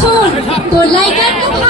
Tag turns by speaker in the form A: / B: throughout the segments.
A: শোন তোর লাইকা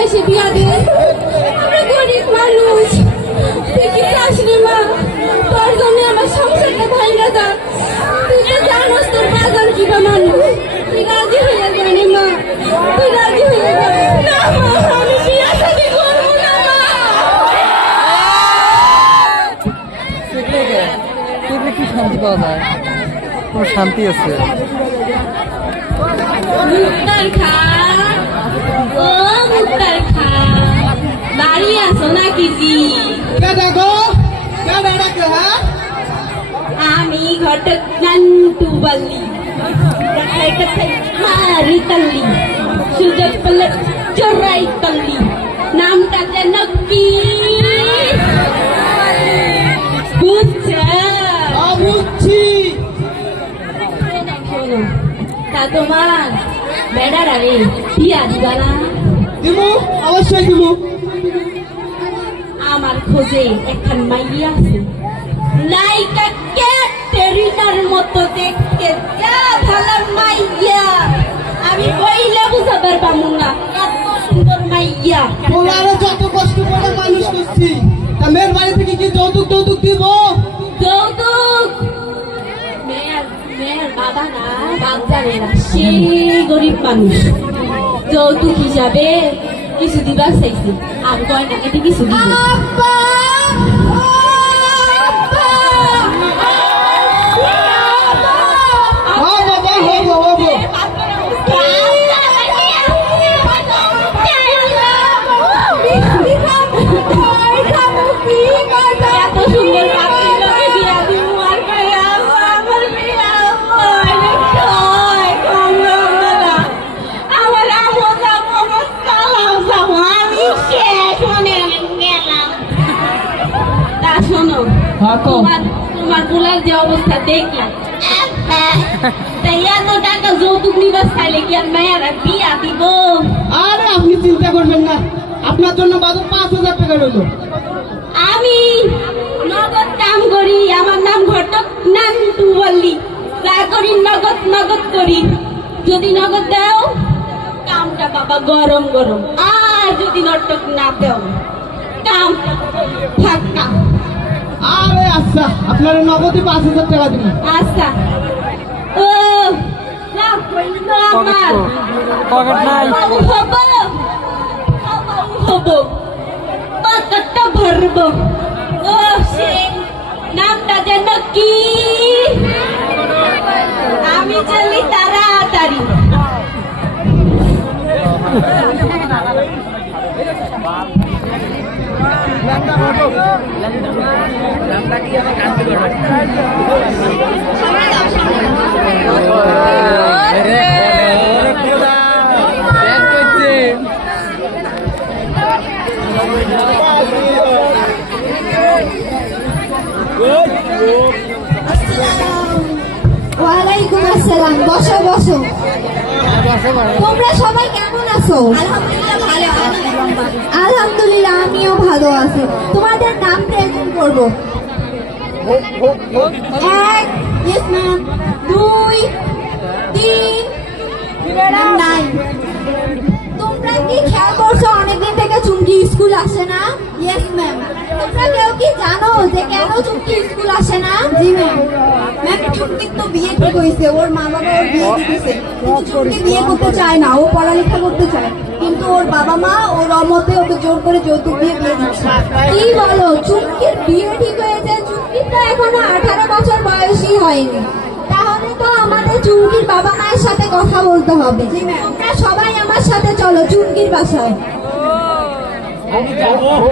A: বয়সে বিয়া আমরা গরিব মানুষ। তুই কি চাস রে মা। তোর জন্য আমার সংসারটা ভাঙা যা। তুই তো জানোস তোর বাজার কিবা মানুষ। তুই রাজি হয়ে মা। তুই রাজি হয়ে না মা আমি বিয়া শাদী করব না মা।
B: কি শান্তি পাওয়া যায়? কোনো শান্তি আছে।
A: মুক্তার খা খা বাড়ি আসো নাকি জি
C: কে দেখো কে ডাকে হ্যাঁ
A: আমি ঘটক নন্টু বল্লি কথায় তল্লি সুযোগ পেলে চোরাই তল্লি নামটা যেন কি বুঝছি তা তোমার বেড়ারা রে বিয়া দিবা না
C: দিমু অবশ্যই দিমু।
A: আমার খোঁজে একখান মাইয়া আছে। নায়িকা ক্যাটেরিনার মতো দেখতে? যা ভালো মাইয়া। আমি কইলে বুঝাবার পামু না। এত সুন্দর মাইয়া।
C: তোমারও যত কষ্ট করে মানুষ করছি তা মেয়ের বাড়ি থেকে কি যৌতুক টৌতুক দিব?
A: যৌতুক? মেয়ের মেয়ের বাবা না বাচ্চারে না সেই গরিব মানুষ। যৌতুক হিসাবে কিছু দিবার চাইছি আর গয়না কেটে কিছু দিব তোমার তোমার পোলার যে অবস্থা দেখলাম। তাই এত টাকা যৌতুক নিবাস চাইলে কি আর মেয়েরা বিয়া দিব?
C: আরে আপনি চিন্তা করবেন না। আপনার জন্য বাদু পাঁচ হাজার টাকা রইল।
A: আমি নগদ কাম করি আমার নাম ঘটক নান্টু বললি। যা করি নগদ নগদ করি। যদি নগদ দাও কামটা বাবা গরম গরম। আর যদি নটক না দাও কাম ফাঁকা
C: আরে আচ্ছা আপনার নগদে পাঁচ হাজার টাকা দিন
A: আচ্ছা ও না
B: পকেট নাই
A: হব ও সে নামটা যেন কি আমি চলি তাড়াতাড়ি
D: ওয়ালাইকুম আসসালাম বসো বসো। তোমরা সবাই কেমন আছো? আলহামদুলিল্লাহ আমিও ভালো আছি। তোমাদের নাম প্রেজেন্ট করব এক দুই তিন নাই তোমরা কি খেয়াল করছ? চুমকি চুমকি স্কুল আসে না? ইয়েস ম্যাম তোমরা কেউ কি জানো যে কেন চুমকি স্কুল আসে না? জি ম্যাম ম্যাম চুমকির তো বিয়ে ঠিক হয়েছে ওর মা বাবা ওর বিয়ে দিতেছে কিন্তু চুমকি বিয়ে করতে চায় না ও পড়ালেখা করতে চায়। কিন্তু ওর বাবা মা ওর অমতে ওকে জোর করে যৌতুক দিয়ে বিয়ে দিচ্ছে। কি বলো চুমকির বিয়ে ঠিক হয়েছে? চুমকির তো এখনও আঠারো বছর বয়সই হয়নি। তাহলে তো আমাদের চুমকির বাবা মায়ের সাথে কথা বলতে হবে। তোমরা সবাই আমার সাথে চলো চুমকির বাসায়। 먹이 짜고.